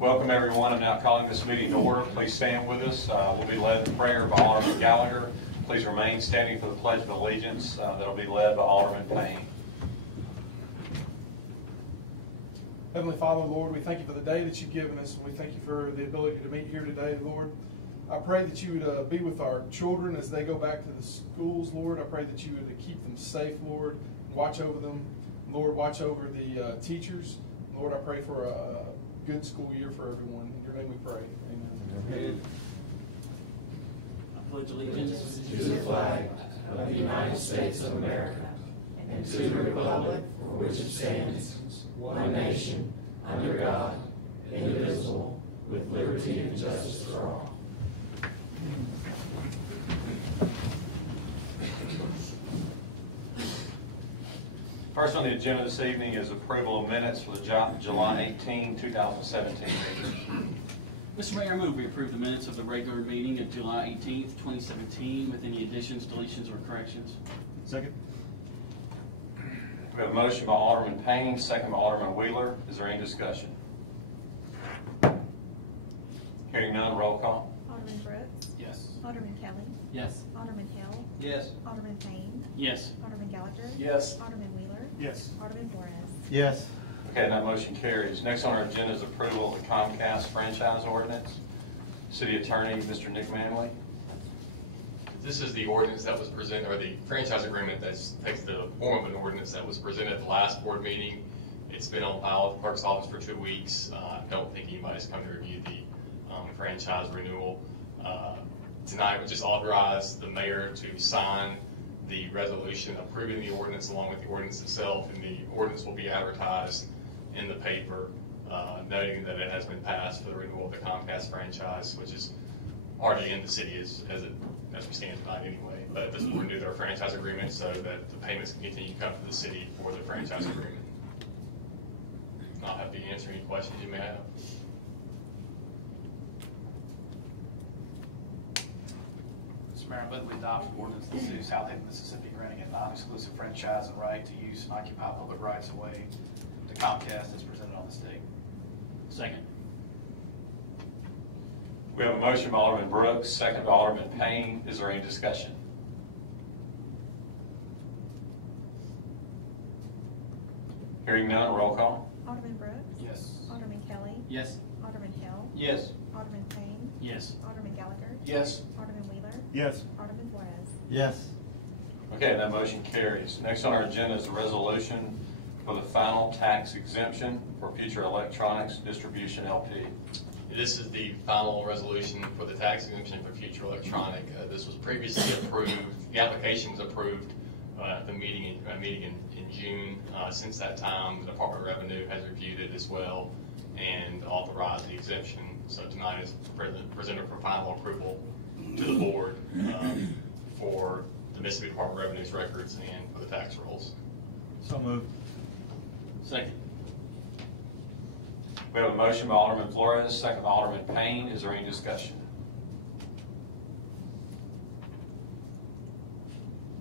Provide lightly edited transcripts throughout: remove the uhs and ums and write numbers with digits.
Welcome everyone. I'm now calling this meeting to order. Please stand with us. We'll be led in prayer by Alderman Gallagher. Please remain standing for the Pledge of Allegiance that will be led by Alderman Payne. Heavenly Father, Lord, we thank you for the day that you've given us. We thank you for the ability to meet here today, Lord. I pray that you would be with our children as they go back to the schools, Lord. I pray that you would keep them safe, Lord. Watch over them. Lord, watch over the teachers. Lord, I pray for a good school year for everyone. In your name we pray. Amen. I pledge allegiance to the flag of the United States of America and to the republic for which it stands, one nation, under God, indivisible, with liberty and justice for all. First on the agenda this evening is approval of minutes for the July 18, 2017 meeting. Mr. Mayor, I move we approve the minutes of the regular meeting of July 18th, 2017 with any additions, deletions, or corrections. Second. We have a motion by Alderman Payne, second by Alderman Wheeler. Is there any discussion? Hearing none, roll call. Alderman Brooks? Yes. Alderman Kelly? Yes. Alderman Hill? Yes. Alderman Payne? Yes. Alderman Gallagher? Yes. Alderman Wheeler? Yes. Alderman Flores? Yes. Okay, that motion carries. Next on our agenda is approval of the Comcast franchise ordinance. City Attorney, Mr. Nick Manley. This is the ordinance that was presented, or the franchise agreement that takes the form of an ordinance that was presented at the last board meeting. It's been on file at the clerk's office for 2 weeks. I don't think anybody's come to review the franchise renewal. Tonight we just authorized the mayor to sign the resolution approving the ordinance along with the ordinance itself, and the ordinance will be advertised in the paper noting that it has been passed for the renewal of the Comcast franchise, which is already in the city as we stand tonight anyway. But this will renew their franchise agreement so that the payments can continue to come to the city for the franchise agreement. I'll have to answer any questions you may have. Mr. Mayor, I move we adopt an ordinance of the City of Southaven, Mississippi, granting a non-exclusive franchise and right to use and occupy public rights of way to Comcast as presented on this date. Second. We have a motion by Alderman Brooks, second by Alderman Payne. Is there any discussion? Hearing none, roll call. Alderman Brooks? Yes. Alderman Kelly? Yes. Alderman Hill? Yes. Alderman Payne? Yes. Alderman Gallagher? Yes. Alderman Wheeler? Yes. Alderman Flores? Yes. Okay, that motion carries. Next on our agenda is a resolution for the final tax exemption for Future Electronics Distribution LP. This is the final resolution for the tax exemption for Future Electronic. This was previously approved. The application was approved at the meeting in June. Since that time, the Department of Revenue has reviewed it as well and authorized the exemption. So tonight is presented for final approval to the board for the Mississippi Department of Revenue's records and for the tax rolls. So moved. Second. We have a motion by Alderman Flores, second by Alderman Payne. Is there any discussion?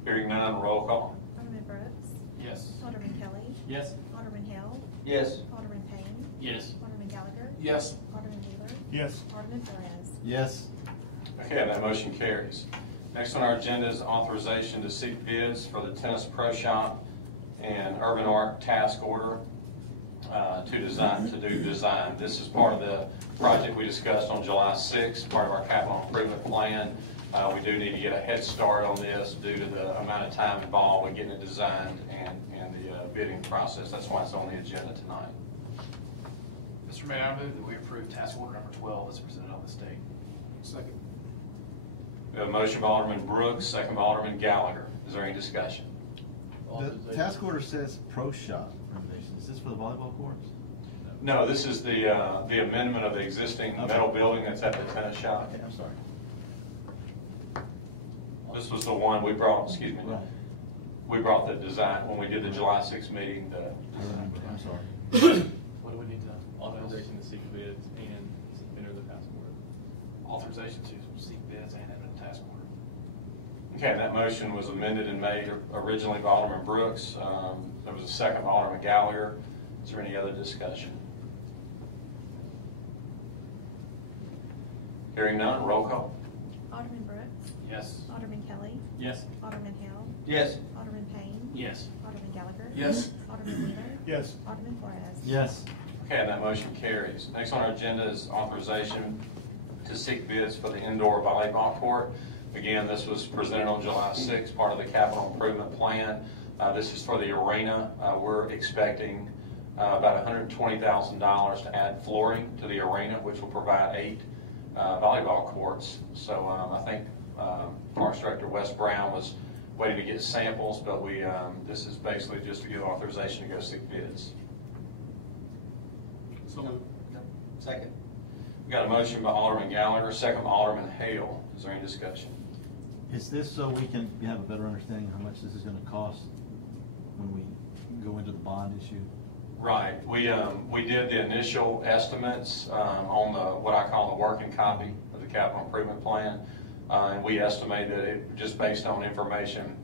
Hearing none, roll call. Alderman Brooks? Yes. Alderman Kelly? Yes. Alderman Hill? Yes. Alderman Payne? Yes. Alderman Gallagher? Yes. Alderman Wheeler? Yes. Alderman Flores? Yes. Okay, that motion carries. Next on our agenda is authorization to seek bids for the Tennis Pro Shop and Urban Art Task Order to do design. This is part of the project we discussed on July 6th, part of our capital improvement plan. We do need to get a head start on this due to the amount of time involved with getting it designed and the bidding process. That's why it's on the agenda tonight. Mr. Mayor, I move that we approve task order number 12 as presented on this date. Second. We have a motion by Alderman Brooks, second by Alderman Gallagher. Is there any discussion? The task order says pro shop renovation. Is this for the volleyball courts? No, this is the amendment of the existing metal building that's at the tennis shop. Okay, I'm sorry. This was the one we brought, excuse me, Right. we brought the design, when we did the July 6th meeting, I'm sorry. What do we need to? Authorization to seek bids and enter the task order. Authorization to seek bids and enter the task order. Okay, that motion was amended and made originally by Alderman Brooks. There was a second by Alderman Gallagher. Is there any other discussion? Hearing none, roll call. Alderman Brooks. Yes. Alderman Kelly. Yes. Alderman Hale. Yes. Alderman Payne. Yes. Alderman Gallagher. Yes. Alderman Wheeler. Yes. Alderman Flores. Yes. Okay, that motion carries. Next on our agenda is authorization to seek bids for the indoor volleyball court. Again, this was presented on July 6th, part of the capital improvement plan. This is for the arena. We're expecting about $120,000 to add flooring to the arena, which will provide 8 volleyball courts. So I think Parks Director Wes Brown was waiting to get samples, but this is basically just to give authorization to go seek bids. So Second. We got a motion by Alderman Gallagher, second by Alderman Hale. Is there any discussion? Is this so we can have a better understanding of how much this is gonna cost when we go into the bond issue? Right. We did the initial estimates on what I call the working copy of the capital improvement plan. And we estimated that it, just based on information,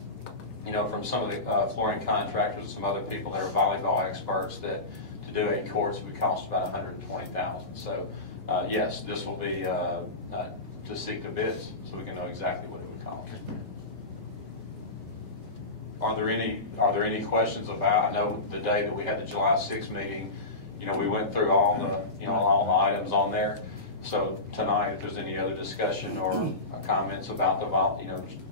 from some of the flooring contractors and some other people that are volleyball experts, that to do 8 courts would cost about $120,000. So yes, this will be to seek the bids so we can know exactly what it would cost. Are there any questions about? I know the day that we had the July 6th meeting, we went through all the all the items on there. So tonight, if there's any other discussion or comments about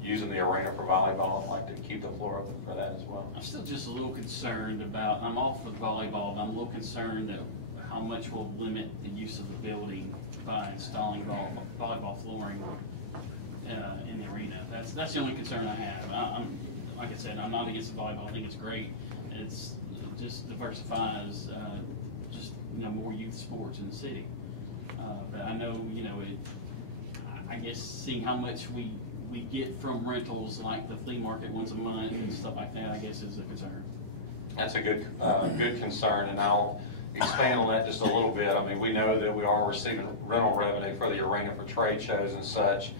using the arena for volleyball, I'd like to keep the floor open for that as well. I'm still just a little concerned about, I'm all for volleyball, but I'm a little concerned that how much will limit the use of the building by installing volleyball flooring in the arena. That's the only concern I have. Like I said, I'm not against the volleyball. I think it's great. It just diversifies more youth sports in the city. But I know, I guess seeing how much we get from rentals like the flea market once a month and stuff like that, I guess is a concern. That's a good concern, and I'll expand on that just a little bit. I mean, we know that we are receiving rental revenue for the arena for trade shows and such.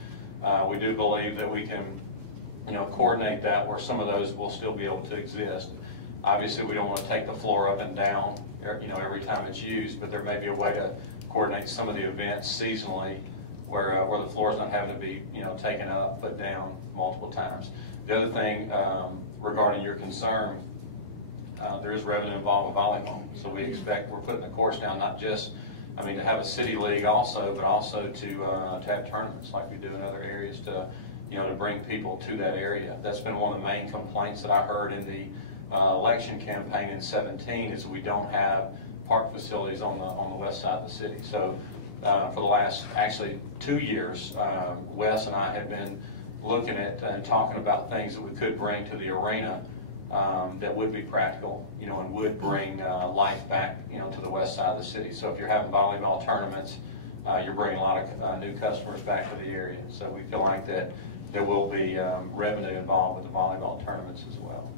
We do believe that we can, coordinate that where some of those will still be able to exist. Obviously, we don't want to take the floor up and down, every time it's used, but there may be a way to coordinate some of the events seasonally where the floor is not having to be, taken up, put down multiple times. The other thing regarding your concern, there is revenue involved with volleyball. So we expect we're putting the course down, not just, to have a city league also, but also to have tournaments like we do in other areas to bring people to that area. That's been one of the main complaints that I heard in the election campaign in 2017 is we don't have park facilities on the west side of the city. So for the last actually 2 years, Wes and I have been looking at and talking about things that we could bring to the arena that would be practical, and would bring life back, to the west side of the city. So if you're having volleyball tournaments, you're bringing a lot of new customers back to the area. So we feel like that there will be revenue involved with the volleyball tournaments as well.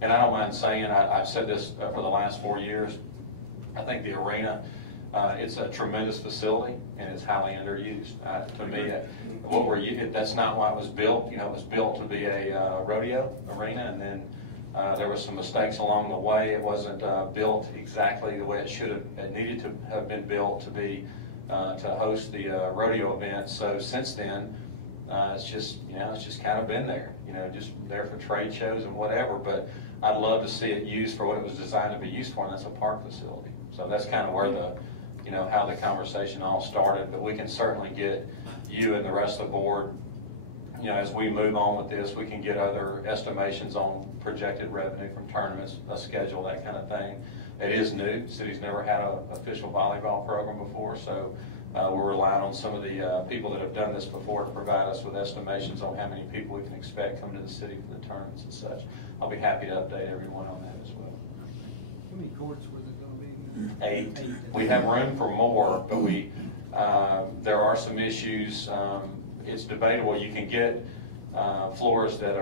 And I don't mind saying, I've said this for the last 4 years, I think the arena, it's a tremendous facility and it's highly underused. To me, that's not why it was built. It was built to be a rodeo arena, and then there were some mistakes along the way. It wasn't built exactly the way it needed to have been built to be to host the rodeo event. So since then, it's just kind of been there, just there for trade shows and whatever. But I'd love to see it used for what it was designed to be used for, and that's a park facility. So that's kind of where how the conversation all started. But we can certainly get you and the rest of the board, as we move on with this, we can get other estimations on projected revenue from tournaments, a schedule, that kind of thing. It is new. The city's never had an official volleyball program before, so we're relying on some of the people that have done this before to provide us with estimations on how many people we can expect coming to the city for the tournaments and such. I'll be happy to update everyone on that as well. How many courts was it going to be? 8. We have room for more, but there are some issues. It's debatable. You can get floors that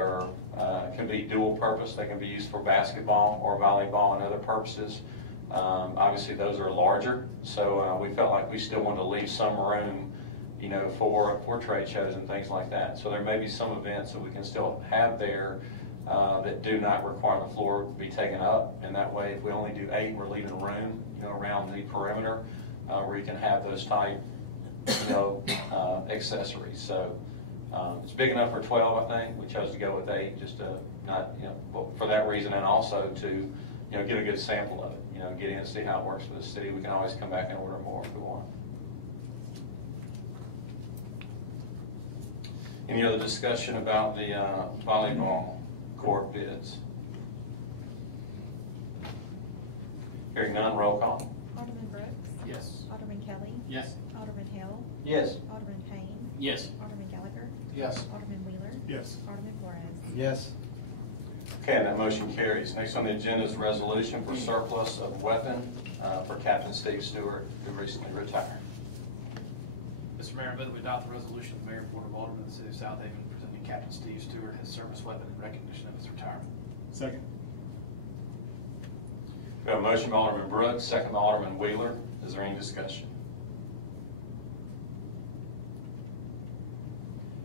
can be dual purpose. They can be used for basketball or volleyball and other purposes. Obviously, those are larger, so we felt like we still wanted to leave some room, for trade shows and things like that. So there may be some events that we can still have there that do not require the floor to be taken up. And that way, if we only do 8, we're leaving room, around the perimeter where you can have those type accessories. So it's big enough for 12, I think. We chose to go with 8, just to not, well, for that reason, and also to, get a good sample of it. Get in and see how it works for the city. We can always come back and order more if we want. Any other discussion about the volleyball court bids? Hearing none, roll call. Alderman Brooks. Yes. Alderman Kelly. Yes. Alderman Hill. Yes. Alderman Payne. Yes. Alderman Gallagher. Yes. Alderman Wheeler. Yes. Alderman Flores. Yes. Okay, and that motion carries. Next on the agenda is a resolution for surplus of weapon for Captain Steve Stewart, who recently retired. Mr. Mayor, I move that we adopt the resolution of the Mayor and Board of Aldermen of the City of Southaven presenting Captain Steve Stewart his service weapon in recognition of his retirement. Second. We have a motion by Alderman Brooks, second by Alderman Wheeler. Is there any discussion?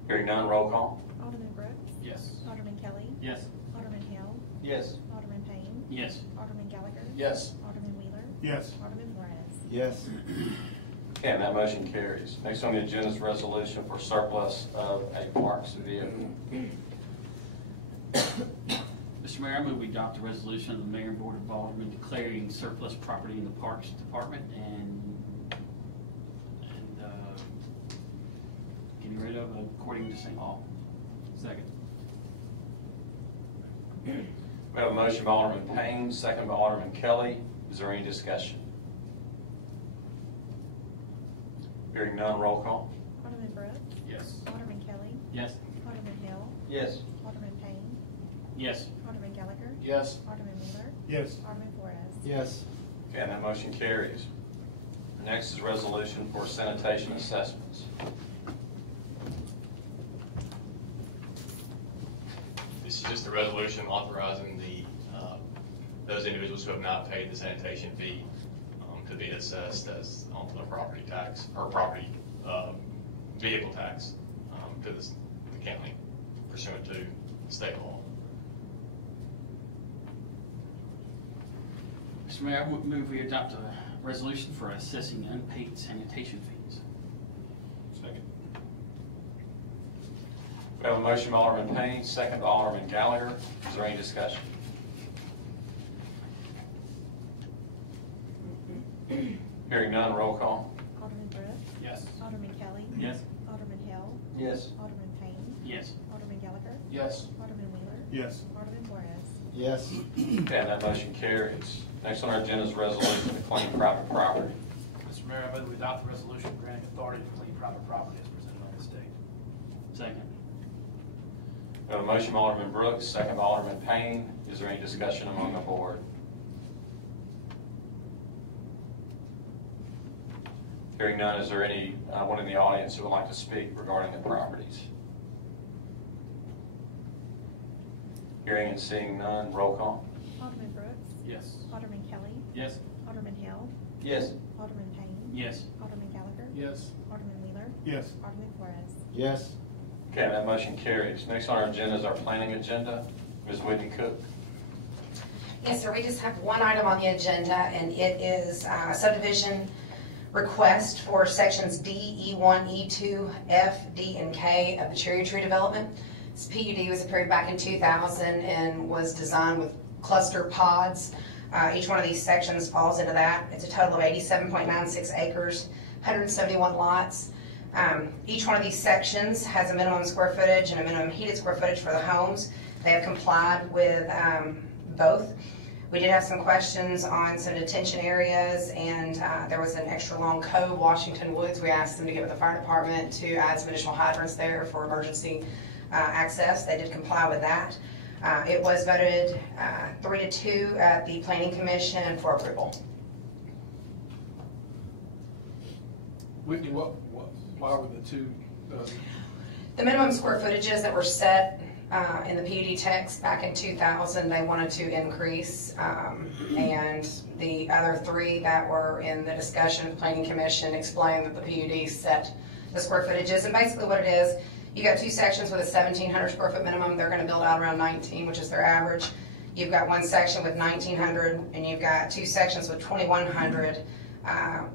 Hearing none, roll call. Alderman Brooks. Yes. Alderman Kelly. Yes. Alderman Hill. Yes. Alderman Payne. Yes. Alderman Gallagher. Yes. Alderman Wheeler. Yes. Alderman Flores. Yes. Okay, and that motion carries. Next on the agenda is a resolution for surplus of a parks vehicle. Mr. Mayor, I move we adopt a resolution of the Mayor and Board of Aldermen declaring surplus property in the Parks Department and getting rid of it according to St. Law. Second. We have a motion by Alderman Payne, second by Alderman Kelly. Is there any discussion? Hearing none, roll call. Alderman Brooks. Yes. Alderman Kelly. Yes. Alderman Hill. Yes. Alderman Payne. Yes. Alderman Gallagher. Yes. Alderman Wheeler. Yes. Alderman Flores. Yes. Okay, and that motion carries. Next is resolution for sanitation assessments. This is just a resolution authorizing those individuals who have not paid the sanitation fee to be assessed as onto the property tax, or property vehicle tax to the county pursuant to state law. Mr. Mayor, I move we adopt a resolution for assessing unpaid sanitation fees. Second. We have a motion by Alderman Payne, second by Alderman Gallagher. Is there any discussion? Hearing none, roll call. Alderman Brooks. Yes. Alderman Kelly. Yes. Alderman Hill. Yes. Alderman Payne. Yes. Alderman Gallagher. Yes. Alderman Wheeler. Yes. Alderman Flores. Yes. Okay, and that motion carries. Next on our agenda is resolution to claim private property. Mr. Mayor, I move we adopt the resolution granting authority to clean private property as presented on this date. Second. We have a motion by Alderman Brooks, second by Alderman Payne. Is there any discussion among the board? Hearing none, is there anyone in the audience who would like to speak regarding the properties? Hearing and seeing none, roll call. Alderman Brooks. Yes. Alderman Kelly. Yes. Alderman Hill. Yes. Alderman Payne. Yes. Alderman Gallagher. Yes. Alderman Wheeler. Yes. Alderman Flores. Yes. Okay, that motion carries. Next on our agenda is our planning agenda. Ms. Whitney Cook. Yes, sir. We just have one item on the agenda, and it is subdivision request for sections D, E1, E2, F, D, and K of the Cherry Tree development. This PUD was approved back in 2000 and was designed with cluster pods. Each one of these sections falls into that. It's a total of 87.96 acres, 171 lots. Each one of these sections has a minimum square footage and a minimum heated square footage for the homes. They have complied with both. We did have some questions on some detention areas, and there was an extra long cove, Washington Woods. We asked them to get with the fire department to add some additional hydrants there for emergency access. They did comply with that. It was voted 3-2 at the Planning Commission for approval. Whitney, why were the two? The minimum square footages that were set in the PUD text back in 2000, they wanted to increase, and the other three that were in the discussion of the Planning Commission explained that the PUD set the square footages. And basically what it is, you got two sections with a 1,700 square foot minimum. They're going to build out around 19, which is their average. You've got one section with 1,900, and you've got two sections with 2,100.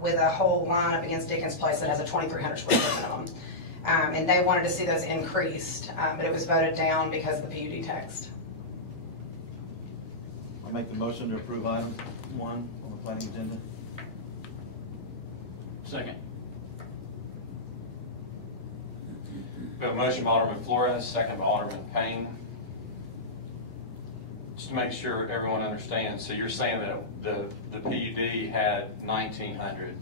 with a whole line up against Dickens Place that has a 2,300 square foot minimum. And they wanted to see those increased, but it was voted down because of the PUD text. I'll make the motion to approve item 1 on the planning agenda. Second. We have a motion by Alderman Flores, second by Alderman Payne. Just to make sure everyone understands, so you're saying that the PUD had 1,900,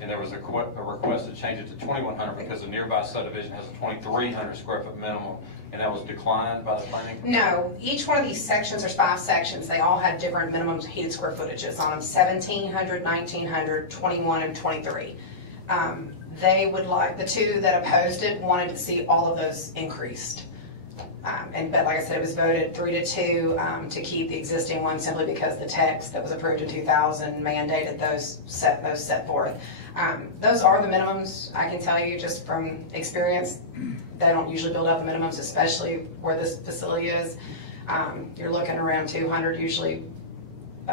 and there was a request to change it to 2,100 because the nearby subdivision has a 2,300 square foot minimum, and that was declined by the planning commission? No, each one of these sections, there's 5 sections, they all have different minimum heated square footages on them, 1,700, 1,900, 21, and 23. They would like, the 2 that opposed it wanted to see all of those increased. But like I said, it was voted 3-2 to keep the existing one simply because the text that was approved in 2000 mandated those set forth. Those are the minimums. I can tell you just from experience, they don't usually build out the minimums, especially where this facility is. You're looking around 200, usually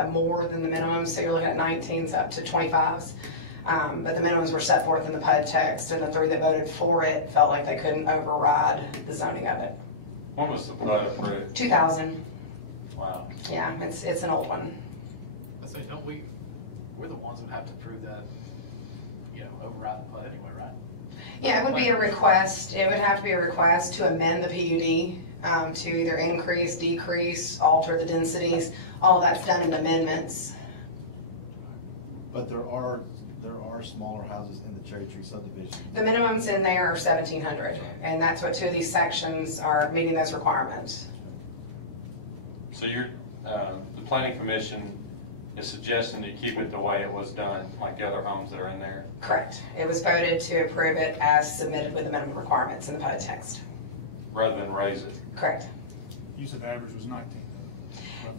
more than the minimums. So you're looking at 19s up to 25s. But the minimums were set forth in the PUD text, and the 3 that voted for it felt like they couldn't override the zoning of it. When was the PUD approved? 2000. Wow. Yeah, it's an old one. I say, we're the ones that have to prove that, override the PUD anyway, right? Yeah, it would be a request. It would have to be a request to amend the PUD to either increase, decrease, alter the densities. All of that's done in amendments. But there are smaller houses in the Cherry Tree subdivision. The minimums in there are 1,700, and that's what 2 of these sections are meeting those requirements. So the planning commission is suggesting to keep it the way it was done, like the other homes that are in there? Correct. It was voted to approve it as submitted with the minimum requirements in the PUD text. Rather than raise it? Correct. You said the average was 19.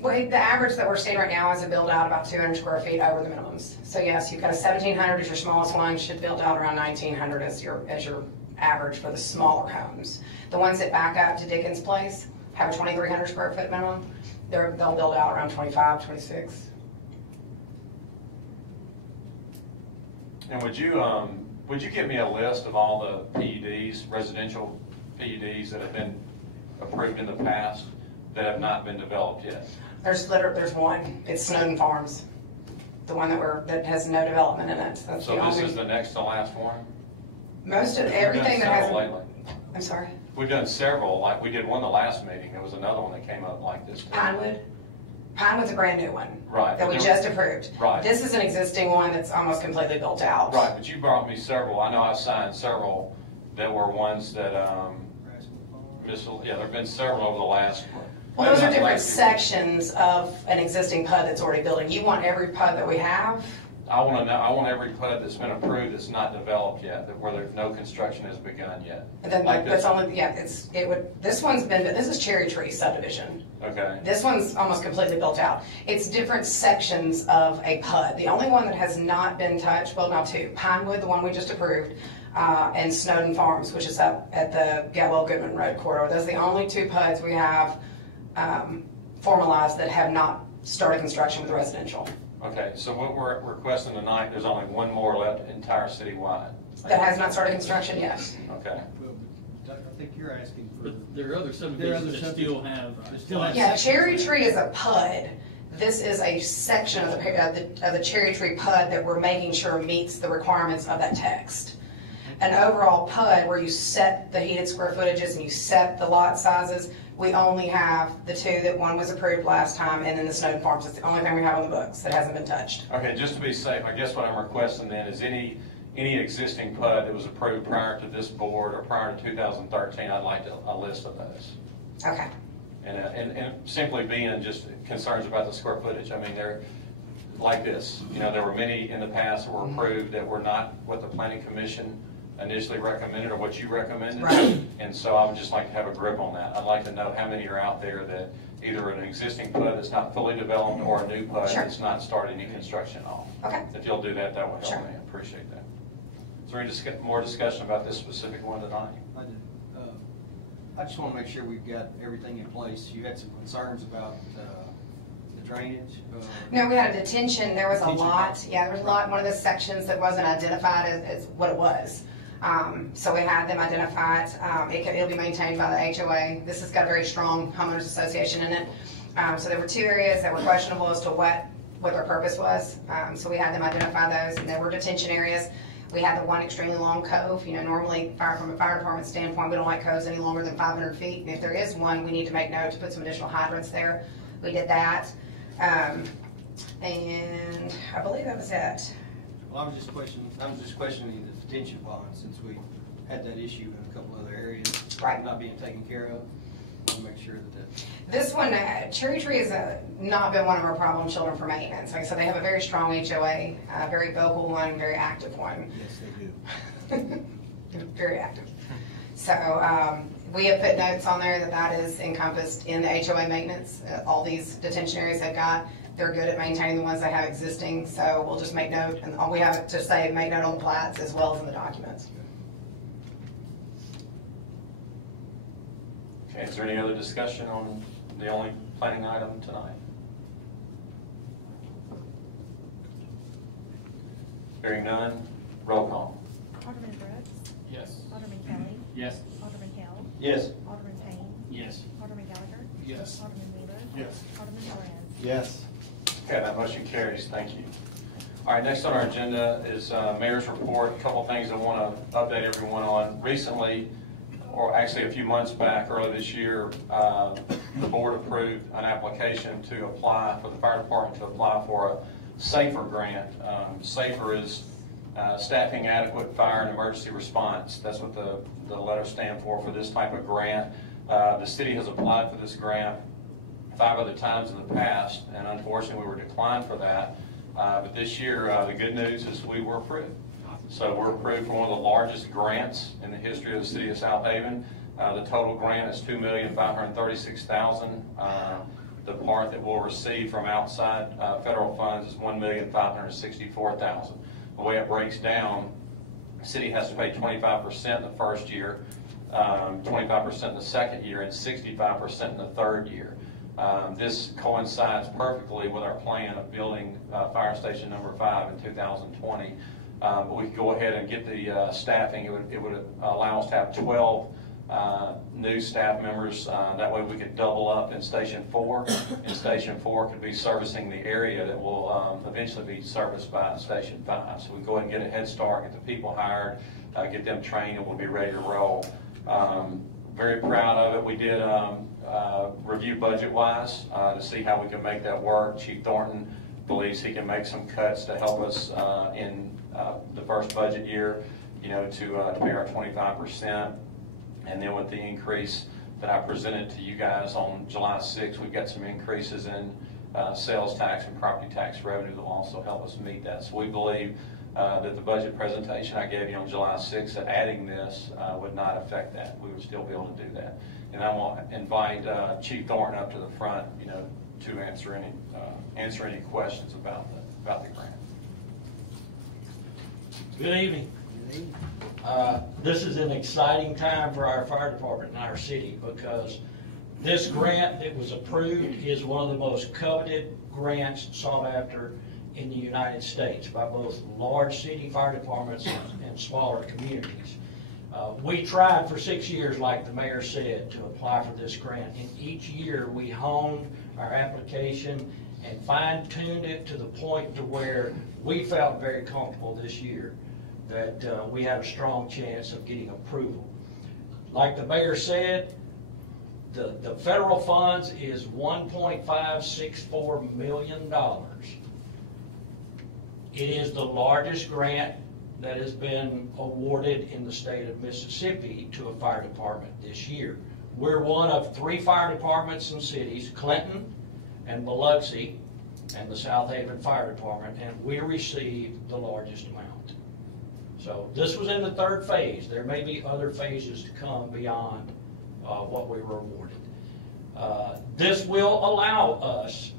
Well, the average that we're seeing right now is a build out about 200 square feet over the minimums. So yes, you've got a 1,700 as your smallest one, should build out around 1,900 as your average for the smaller homes. The ones that back up to Dickens Place have a 2,300 square foot minimum. They'll build out around 25, 26. And would you give me a list of all the PUDs, residential PUDs that have been approved in the past that have not been developed yet? There's one. It's Snowden Farms, the one that has no development in it. That's So this is the next to last one? Most of everything that has. We've done several lately. I'm sorry. We've done several, like we did one the last meeting. There was another one that came up like this. Pinewood. Pinewood's a brand new one. Right. That we just approved. Right. This is an existing one that's almost completely built out. Right, but you brought me several. I know I signed several that were ones that, there have been several over the last. Well, those are different sections of an existing PUD that's already building. You want every PUD that we have? I want to know. I want every PUD that's been approved that's not developed yet, where there's no construction has begun yet. And then like that's this. only this one's been. This is Cherry Tree subdivision. Okay. This one's almost completely built out. It's different sections of a PUD. The only one that has not been touched, well, now 2, Pinewood, the one we just approved, and Snowden Farms, which is up at the Gatwell-Goodman Road corridor. Those are the only 2 PUDs we have formalized that have not started construction with residential. Okay, so what we're requesting tonight, there's only one more left entire citywide. That has not started construction yet. Okay. I think you're asking for. But there are other subdivisions that still have. Yeah, Cherry Tree is a PUD. This is a section of the Cherry Tree PUD that we're making sure meets the requirements of that text. An overall PUD where you set the heated square footages and you set the lot sizes, we only have the 2 that one was approved last time, and then the Snowden Farms. It's the only thing we have on the books that hasn't been touched. Okay, just to be safe, I guess what I'm requesting then is any existing PUD that was approved prior to this board or prior to 2013, I'd like a list of those. Okay. And simply being just concerns about the square footage. I mean, they're like this. There were many in the past that were approved that were not what the planning commission initially recommended or what you recommended. Right. And so I would just like to have a grip on that. I'd like to know how many are out there that either an existing PUD that's not fully developed or a new PUD Sure. that's not started any construction off. Okay. If you'll do that, that would help Sure. me. I appreciate that. Is there any more discussion about this specific one tonight? I just want to make sure we've got everything in place. You had some concerns about the drainage? No, we had a detention, there was a Detention. lot, yeah, there was a lot, one of the sections that wasn't identified as what it was. So we had them identify it, it'll be maintained by the HOA. This has got a very strong homeowners association in it. So there were 2 areas that were questionable as to what their purpose was. So we had them identify those, and there were detention areas. We had the one extremely long cove. You know, normally from a fire department standpoint, we don't like coves any longer than 500 feet. And if there is one, we need to make note to put some additional hydrants there. We did that. And I believe that was it. Well, I was just questioning the detention pond, since we had that issue in a couple other areas. Right. Not being taken care of. I'll make sure that This one, Cherry Tree has not been one of our problem children for maintenance. Like I said, they have a very strong HOA, a very vocal one, very active one. Yes, they do. Very active. So we have put notes on there that is encompassed in the HOA maintenance. All these detention areas they've got, they're good at maintaining the ones they have existing. So we'll just make note, and all we have to say, make note on the plats as well as in the documents. Okay, is there any other discussion on the only planning item tonight? Hearing none, roll call. Alderman Brooks. Yes. Alderman Kelly. Yes. Alderman Hill. Yes. Alderman Payne. Yes. Alderman Gallagher. Yes. Alderman Wheeler. Yes. Alderman Flores. Yes. Okay, that motion carries. Thank you. All right, next on our agenda is Mayor's report. A couple things I want to update everyone on. Recently, or actually a few months back, early this year, the board approved an application to apply for the fire department to apply for a SAFER grant. SAFER is Staffing Adequate Fire and Emergency Response. That's what the letters stand for this type of grant. The city has applied for this grant 5 other times in the past, and unfortunately we were declined for that. But this year, the good news is we were approved. So we're approved for one of the largest grants in the history of the City of Southaven. The total grant is $2,536,000. The part that we'll receive from outside federal funds is $1,564,000. The way it breaks down, the city has to pay 25% the first year, 25% in the second year, and 65% in the third year. This coincides perfectly with our plan of building Fire Station number 5 in 2020. But we could go ahead and get the staffing. It would allow us to have 12 new staff members. That way we could double up in Station 4. And Station 4 could be servicing the area that will eventually be serviced by Station 5. So we go ahead and get a head start, get the people hired, get them trained, and we'll be ready to roll. Very proud of it. We did review budget-wise to see how we can make that work. Chief Thornton believes he can make some cuts to help us in the first budget year, to pay our 25%. And then with the increase that I presented to you guys on July 6th, we've got some increases in sales tax and property tax revenue that will also help us meet that. So we believe that the budget presentation I gave you on July 6th, that adding this would not affect that. We would still be able to do that. And I will invite Chief Thornton up to the front, to answer any questions about the grant. Good evening. This is an exciting time for our fire department in our city, because this grant that was approved is one of the most coveted grants sought after in the United States by both large city fire departments and smaller communities. We tried for 6 years, like the mayor said, to apply for this grant. And each year we honed our application and fine-tuned it to the point to where we felt very comfortable this year that we had a strong chance of getting approval. Like the mayor said, the federal funds is $1.564 million. It is the largest grant that has been awarded in the state of Mississippi to a fire department this year. We're one of 3 fire departments and cities, Clinton and Biloxi and the Southaven Fire Department, and we received the largest amount. So this was in the 3rd phase. There may be other phases to come beyond what we were awarded. This will allow us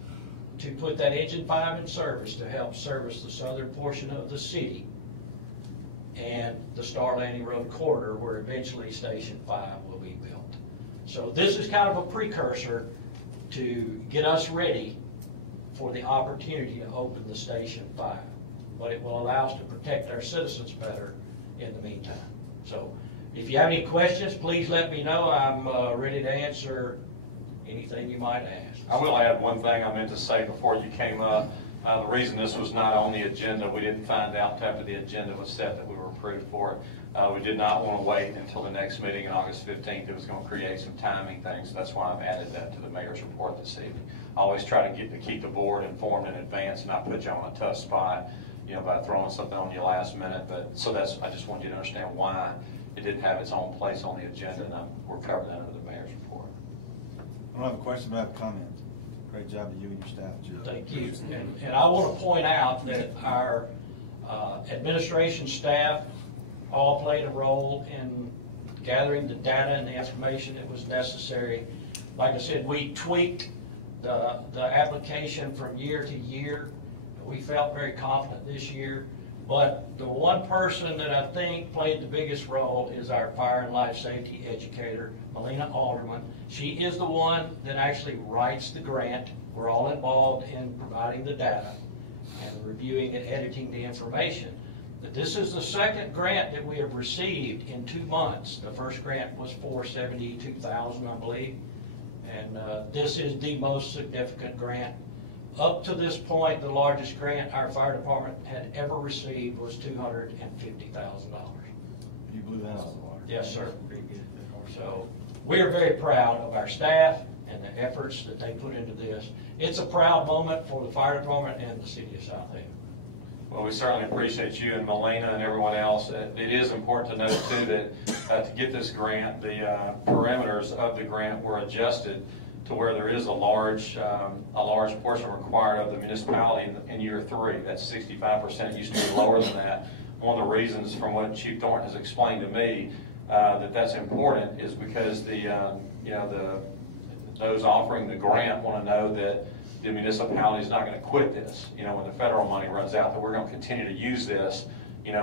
to put that Engine 5 in service to help service the southern portion of the city and the Star Landing Road corridor, where eventually Station 5 will be built. So this is kind of a precursor to get us ready for the opportunity to open the Station 5. But it will allow us to protect our citizens better in the meantime. So if you have any questions, please let me know. I'm ready to answer anything you might ask. I will add one thing I meant to say before you came up. The reason this was not on the agenda, we didn't find out after the agenda was set that we were approved for it. We did not want to wait until the next meeting on August 15th. It was going to create some timing things. That's why I've added that to the mayor's report this evening. I always try to keep the board informed in advance and not put you on a tough spot, by throwing something on you last minute. But so I just want you to understand why it didn't have its own place on the agenda, and we're covering that under the mayor's report. I don't have a question, but I have a comment. Great job to you and your staff, Joe. Thank you. And I want to point out that our administration staff all played a role in gathering the data and the information that was necessary. Like I said, we tweaked the application from year to year. We felt very confident this year. But the one person that I think played the biggest role is our fire and life safety educator, Melina Aldermen. She is the one that actually writes the grant. We're all involved in providing the data and reviewing and editing the information. But this is the second grant that we have received in 2 months. The first grant was $472,000, I believe. And this is the most significant grant. Up to this point, the largest grant our fire department had ever received was $250,000. You blew that out of the water. Yes, sir. So we are very proud of our staff and the efforts that they put into this. It's a proud moment for the fire department and the city of Southaven. Well, we certainly appreciate you and Melina and everyone else. It is important to note, too, that to get this grant, the parameters of the grant were adjusted to where there is a large portion required of the municipality in year 3. That's 65%. It used to be lower than that. One of the reasons, from what Chief Thornton has explained to me, that's important is because those offering the grant want to know that the municipality is not going to quit this, when the federal money runs out, that we're going to continue to use this,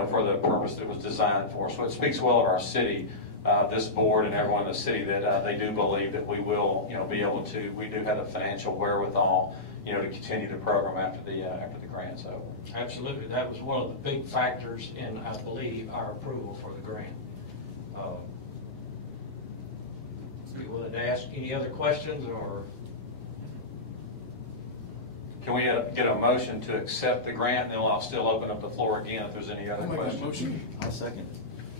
for the purpose that it was designed for. So it speaks well of our city, this board and everyone in the city, that they do believe that we will, be able to, we do have the financial wherewithal, to continue the program after the grant's over. Absolutely. That was one of the big factors in, I believe, our approval for the grant. You willing to ask any other questions, or? Can we get a motion to accept the grant, and then I'll still open up the floor again if there's any other questions. I'll second.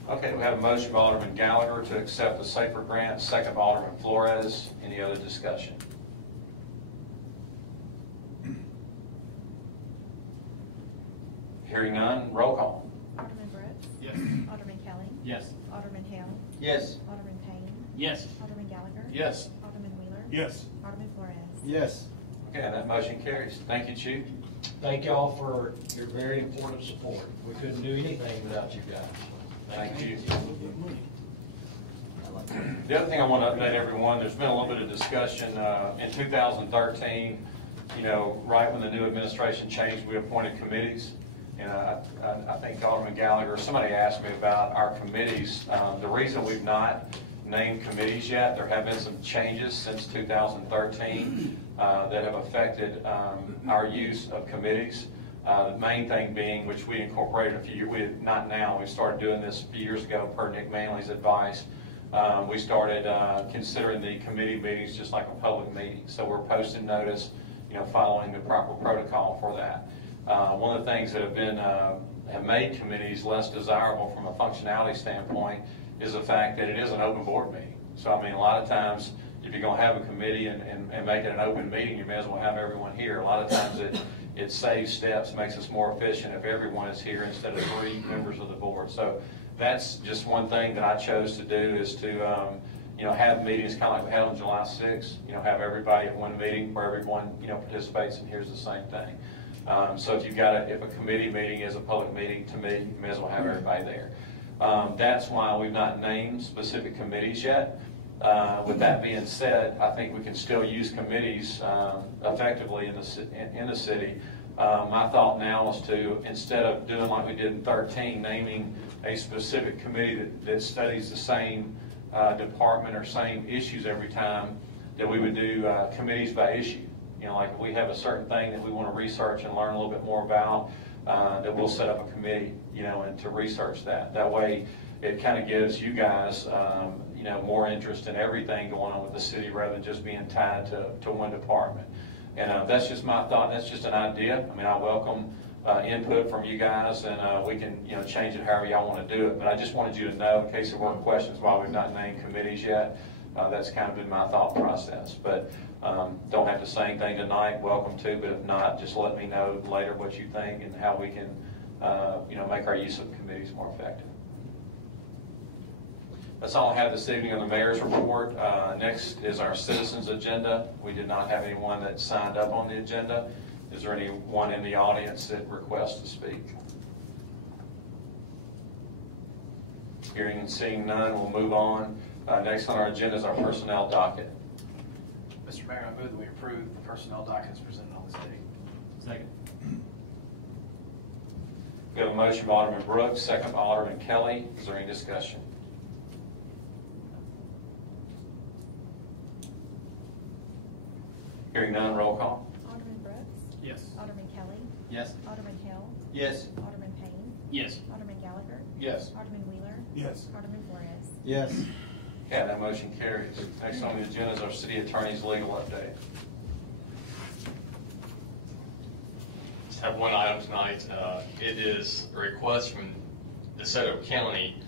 Okay, we have a motion by Alderman Gallagher to accept the SAFER grant, second by Alderman Flores. Any other discussion? Hearing none, roll call. Alderman Brooks. Yes. Alderman Kelly. Yes. Alderman Hale. Yes. Alderman Payne. Yes. Alderman Gallagher. Yes. Alderman Wheeler. Yes. Alderman Flores. Yes. Okay, and that motion carries. Thank you, Chief. Thank y'all for your very important support. We couldn't do anything without you guys. Thank you. The other thing I want to update everyone, there's been a little bit of discussion in 2013, right when the new administration changed, we appointed committees. And I think Alderman Gallagher, somebody asked me about our committees. The reason we've not named committees yet, there have been some changes since 2013 that have affected our use of committees. The main thing being, which we incorporated a few years, not now, we started doing this a few years ago per Nick Manley's advice. We started considering the committee meetings just like a public meeting. So we're posting notice, following the proper protocol for that. One of the things that have made committees less desirable from a functionality standpoint is the fact that it is an open board meeting. So I mean, a lot of times, if you're going to have a committee and make it an open meeting, you may as well have everyone here. A lot of times it saves steps, makes us more efficient if everyone is here instead of 3 members of the board. So that's just one thing that I chose to do, is to have meetings kind of like we had on July 6th. Have everybody at one meeting where everyone participates and hears the same thing. So if if a committee meeting is a public meeting, to me, you may as well have everybody there. That's why we've not named specific committees yet. With that being said, I think we can still use committees effectively in the city. My thought now is to, instead of doing like we did in 13, naming a specific committee that studies the same department or same issues every time, that we would do committees by issue. You know, like if we have a certain thing that we want to research and learn a little bit more about, that we'll set up a committee, you know, and to research that. That way, it kind of gives you guys, you know, more interest in everything going on with the city rather than just being tied to one department. And that's just my thought. That's just an idea. I mean, I welcome input from you guys, and we can, you know, change it however y'all want to do it. But I just wanted you to know, in case there weren't questions while we've not named committees yet, that's kind of been my thought process. But don't have to say anything tonight. Welcome to, but if not, just let me know later what you think and how we can, you know, make our use of committees more effective. That's all I have this evening on the mayor's report. Next is our citizens agenda. We did not have anyone that signed up on the agenda. Is there anyone in the audience that requests to speak? Hearing and seeing none, we'll move on. Next on our agenda is our personnel docket. Mr. Mayor, I move that we approve the personnel documents presented on this date. Second. We have a motion by Alderman Brooks, second by Alderman Kelly. Is there any discussion? Hearing none, roll call. Alderman Brooks. Yes. Alderman Kelly. Yes. Alderman Hill. Yes. Alderman Payne. Yes. Alderman Gallagher. Yes. Alderman Wheeler. Yes. Alderman Flores. Yes. Yeah, that motion carries. Next on the agenda is our city attorney's legal update. Just have one item tonight. It is a request from DeSoto County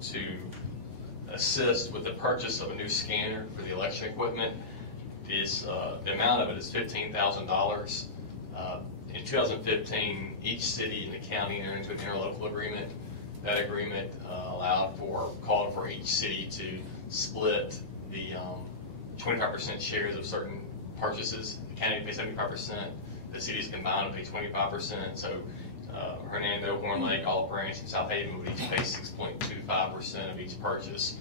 to assist with the purchase of a new scanner for the election equipment. The amount of it is $15,000. In 2015, each city in the county entered into an interlocal agreement. That agreement called for each city to split the 25% shares of certain purchases. The county would pay 75%. The cities combined would pay 25%. So Hernando, Horn Lake, Olive Branch, and Southaven would each pay 6.25% of each purchase.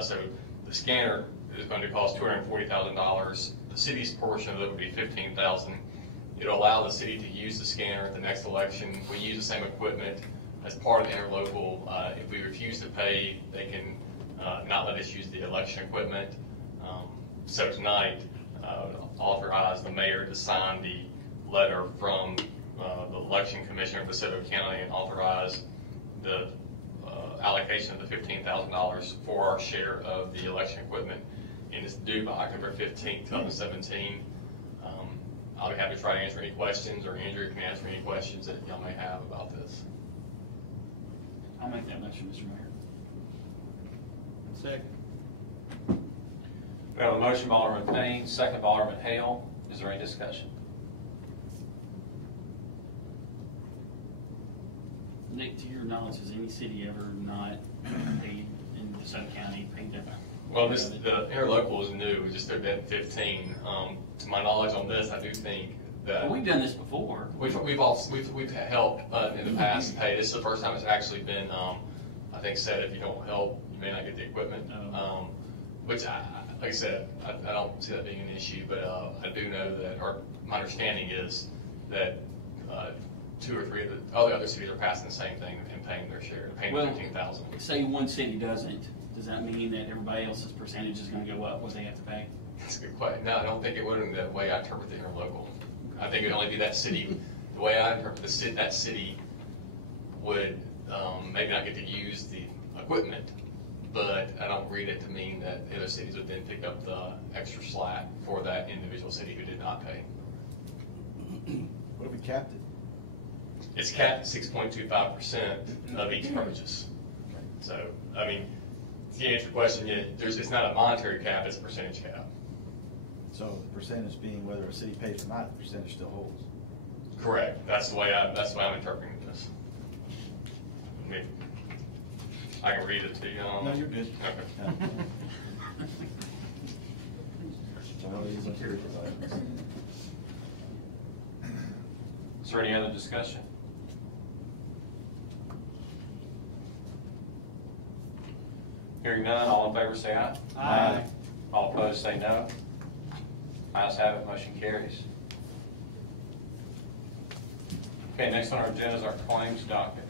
So the scanner is going to cost $240,000. The city's portion of it would be $15,000. It'll allow the city to use the scanner at the next election. We use the same equipment as part of the interlocal. If we refuse to pay, they can not let us use the election equipment. So tonight, authorize the mayor to sign the letter from the election commissioner of DeSoto County and authorize the allocation of the $15,000 for our share of the election equipment. And it's due by October 15th, 2017. I'll be happy to try to answer any questions, or Andrew can answer any questions that y'all may have about this. I'll make that motion, Mr. Mayor. Second. We have a motion by Alderman Payne, second by Alderman Hale. Is there any discussion? Nick, to your knowledge, has any city ever not paid in DeSoto County, paid their? Well, the interlocal is new. We just started that in 15. To my knowledge on this, I do think that Well, we've done this before. we've helped in the past. Hey, this is the first time it's actually been, I think, said if you don't help, you may not get the equipment. Which, like I said, I don't see that being an issue. But I do know that, or my understanding is that 2 or 3 of the other cities are passing the same thing and paying their share, paying $15,000. Say one city doesn't, does that mean that everybody else's percentage is going to go up, what they have to pay? That's a good question. No, I don't think it would in the way I interpret the interlocal. I think it would only be that city. The way I interpret that city would maybe not get to use the equipment, but I don't read it to mean that the other cities would then pick up the extra slack for that individual city who did not pay. What if we capped it? It's capped at 6.25% of each purchase. So, I mean, to answer your question, it's not a monetary cap, it's a percentage cap. So the percentage being whether a city pays or not, the percentage still holds. Correct. That's the way I'm interpreting this. I mean, I can read it to you. No, you're good. Okay. Well, these materials, Is there any other discussion? Hearing none, all in favor say aye. Aye. All opposed say no. Ayes have it, motion carries. Okay, next on our agenda is our claims docket.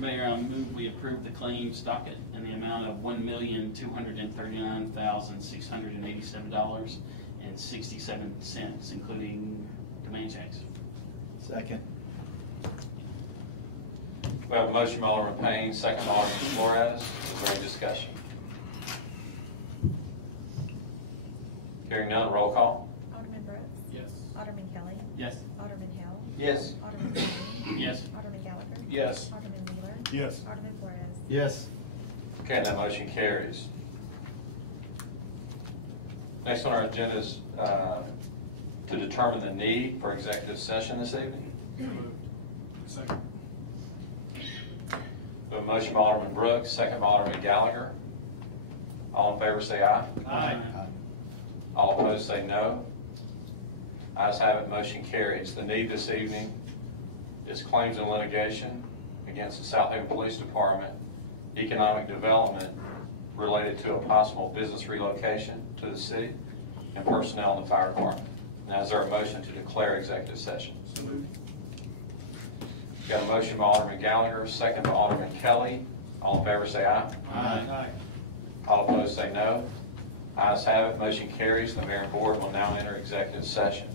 Mayor, I move we approve the claims docket in the amount of $1,239,687.67, including demand checks. Second. We have a motion by Alderman Payne, second by Alderman Flores. Is there any discussion? Hearing none, roll call. Alderman Brooks. Yes. Alderman Kelly. Yes. Alderman Hill. Yes. Alderman Payne. Yes. Alderman Gallagher. Yes. Alderman Wheeler. Yes. Alderman Flores. Yes. Okay, and that motion carries. Next on our agenda is to determine the need for executive session this evening. Second. We have a motion by Alderman Brooks, second by Alderman Gallagher. All in favor say aye. Aye. All opposed say no. Ayes have it, motion carries. The need this evening is claims and litigation against the Southaven Police Department, economic development related to a possible business relocation to the city, and personnel in the fire department. Now, is there a motion to declare executive session? So moved. Got a motion by Alderman Gallagher, second by Alderman Kelly. All in favor say aye. Aye. All opposed say no. Ayes have it, motion carries. The mayor and board will now enter executive session.